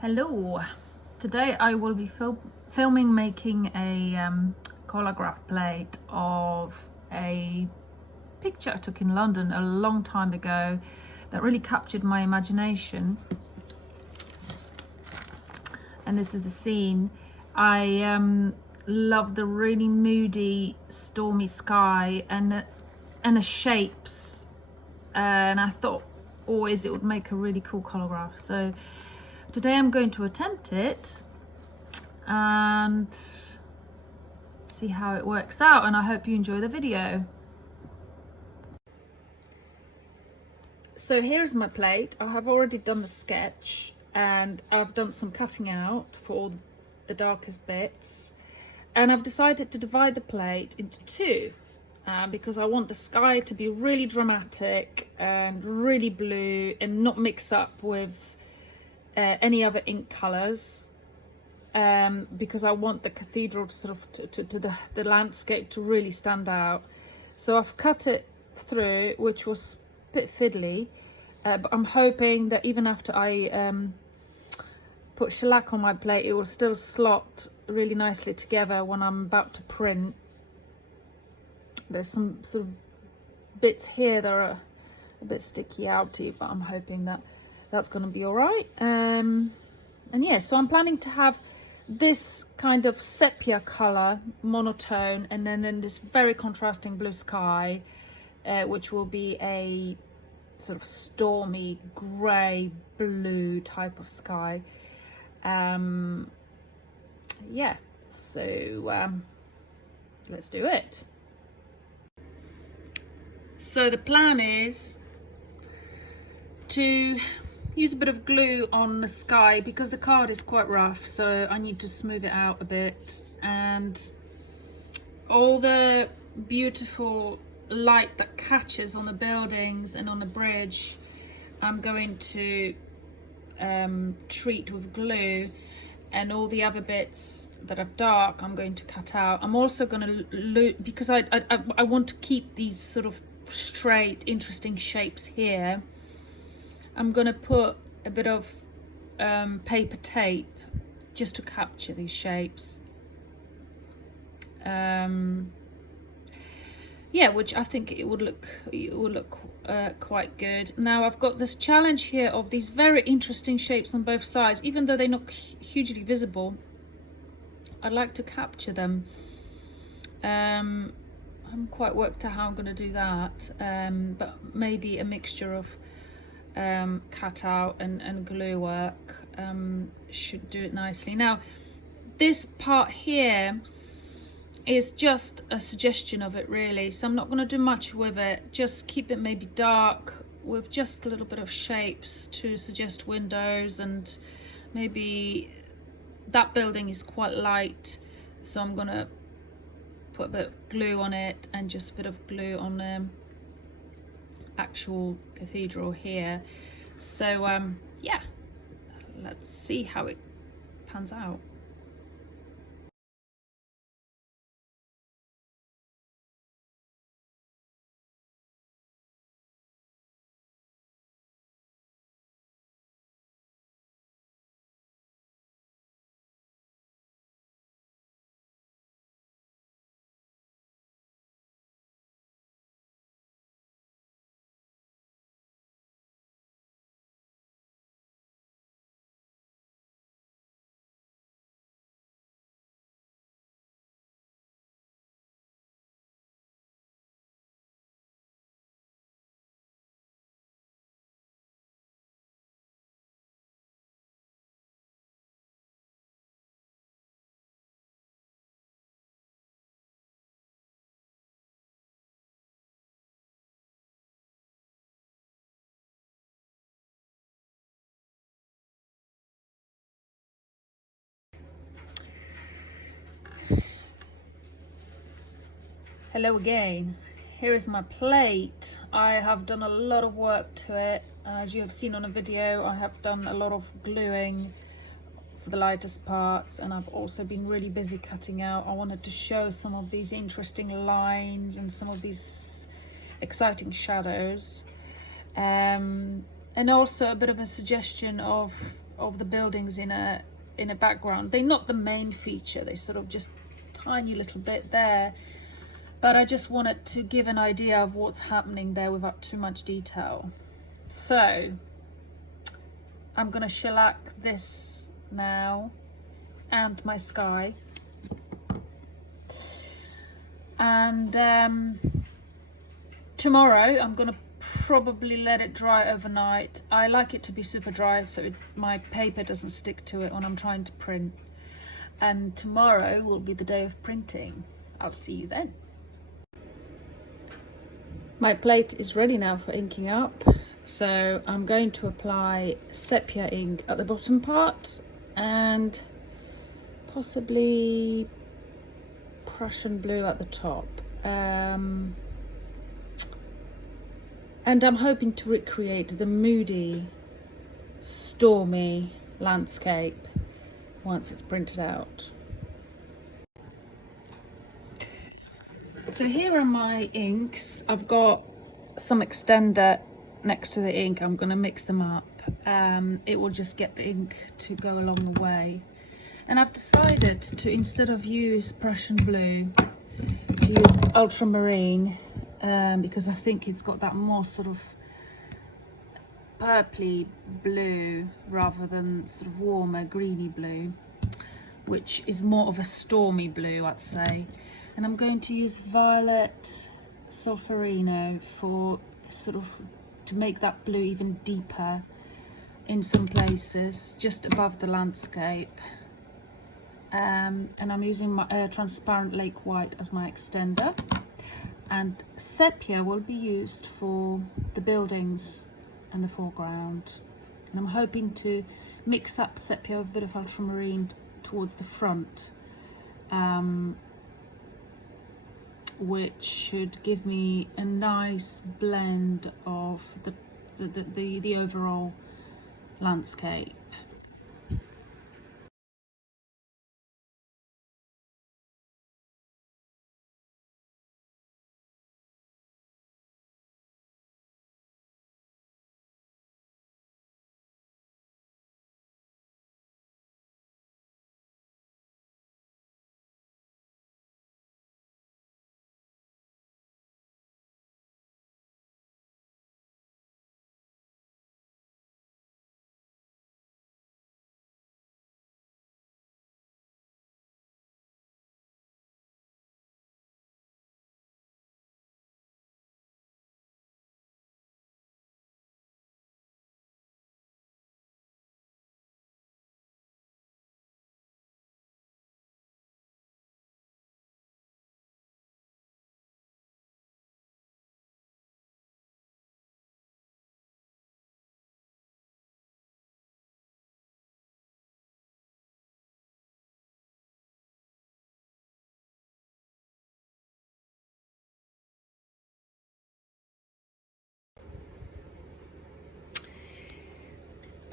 Hello, today I will be filming making a Collagraph plate of a picture I took in London a long time ago that really captured my imagination. And this is the scene. I love the really moody, stormy sky and the shapes, and I thought always it would make a really cool Collagraph. So today I'm going to attempt it and see how it works out, and I hope you enjoy the video. So here's my plate. I have already done the sketch and I've done some cutting out for all the darkest bits, and I've decided to divide the plate into two because I want the sky to be really dramatic and really blue and not mix up with any other ink colors, because I want the cathedral to sort of to the landscape to really stand out. So I've cut it through, which was a bit fiddly, but I'm hoping that even after I put shellac on my plate, it will still slot really nicely together when I'm about to print. There's some sort of bits here that are a bit sticky outy, but I'm hoping that that's going to be all right. And yeah, so I'm planning to have this kind of sepia color, monotone, and then this very contrasting blue sky, which will be a sort of stormy grey blue type of sky. Yeah, so let's do it. So the plan is to use a bit of glue on the sky because the card is quite rough, so I need to smooth it out a bit, and all the beautiful light that catches on the buildings and on the bridge I'm going to treat with glue, and all the other bits that are dark I'm going to cut out. I'm also going to because I want to keep these sort of straight interesting shapes here. I'm going to put a bit of paper tape just to capture these shapes. Yeah, which I think it would look quite good. Now I've got this challenge here of these very interesting shapes on both sides. Even though they're not hugely visible, I'd like to capture them. I haven't quite worked out how I'm going to do that, but maybe a mixture of cut out and glue work should do it nicely. Now this part here is just a suggestion of it really, so I'm not going to do much with it. Just keep it maybe dark with just a little bit of shapes to suggest windows, and maybe that building is quite light, so I'm going to put a bit of glue on it and just a bit of glue on the actual cathedral here. So yeah, let's see how it pans out. Hello again. Here is my plate. I have done a lot of work to it. As you have seen on the video, I have done a lot of gluing for the lightest parts, and I've also been really busy cutting out. I wanted to show some of these interesting lines and some of these exciting shadows, and also a bit of a suggestion of of the buildings in a background. They're not the main feature, they're sort of just tiny little bit there, but I just wanted to give an idea of what's happening there without too much detail. So I'm gonna shellac this now and my sky, and tomorrow I'm gonna probably let it dry overnight. I like it to be super dry so my paper doesn't stick to it when I'm trying to print, and tomorrow will be the day of printing. I'll see you then. My plate is ready now for inking up, so I'm going to apply sepia ink at the bottom part and possibly Prussian blue at the top, and I'm hoping to recreate the moody, stormy landscape once it's printed out. So here are my inks. I've got some extender next to the ink. I'm going to mix them up. It will just get the ink to go along the way. And I've decided to, instead of use Prussian blue, to use ultramarine, because I think it's got that more sort of purpley blue rather than sort of warmer greeny blue, which is more of a stormy blue, I'd say. And I'm going to use violet sulfurino for sort of to make that blue even deeper in some places, just above the landscape. And I'm using my transparent lake white as my extender. And sepia will be used for the buildings and the foreground. And I'm hoping to mix up sepia with a bit of ultramarine towards the front, which should give me a nice blend of the overall landscape.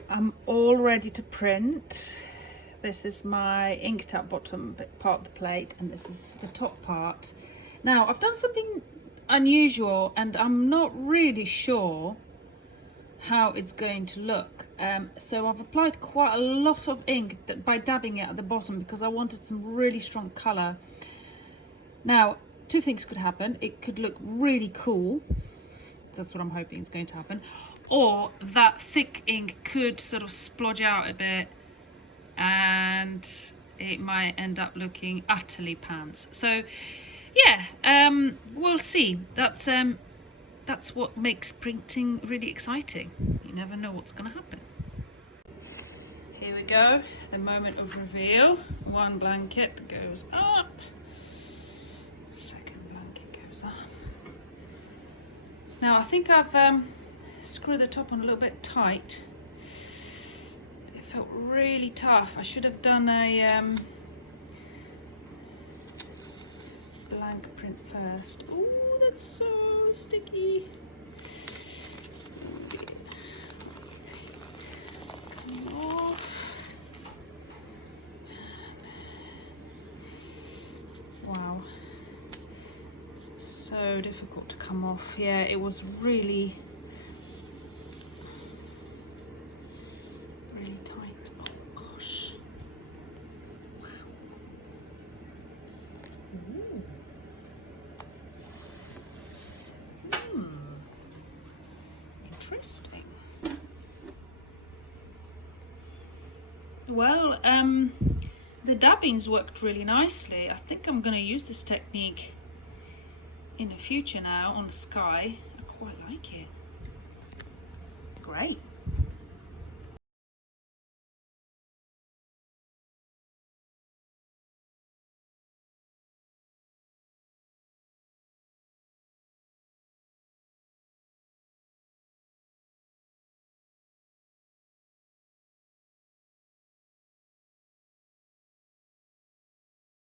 I'm all ready to print. This is my inked up bottom part of the plate, and this is the top part. Now I've done something unusual and I'm not really sure how it's going to look. So I've applied quite a lot of ink by dabbing it at the bottom because I wanted some really strong colour. Now, two things could happen. It could look really cool. That's what I'm hoping is going to happen. Or that thick ink could sort of splodge out a bit and it might end up looking utterly pants. So yeah, we'll see. That's what makes printing really exciting. You never know what's going to happen. Here we go, the moment of reveal. One blanket goes up, second blanket goes up. Now I think I've screwed the top on a little bit tight. It felt really tough. I should have done a blank print first. Oh, that's so sticky. It's coming off. Wow, so difficult to come off. Yeah, it was really tight. Interesting. Well, the dabbings worked really nicely. I think I'm going to use this technique in the future now on the sky. I quite like it. Great.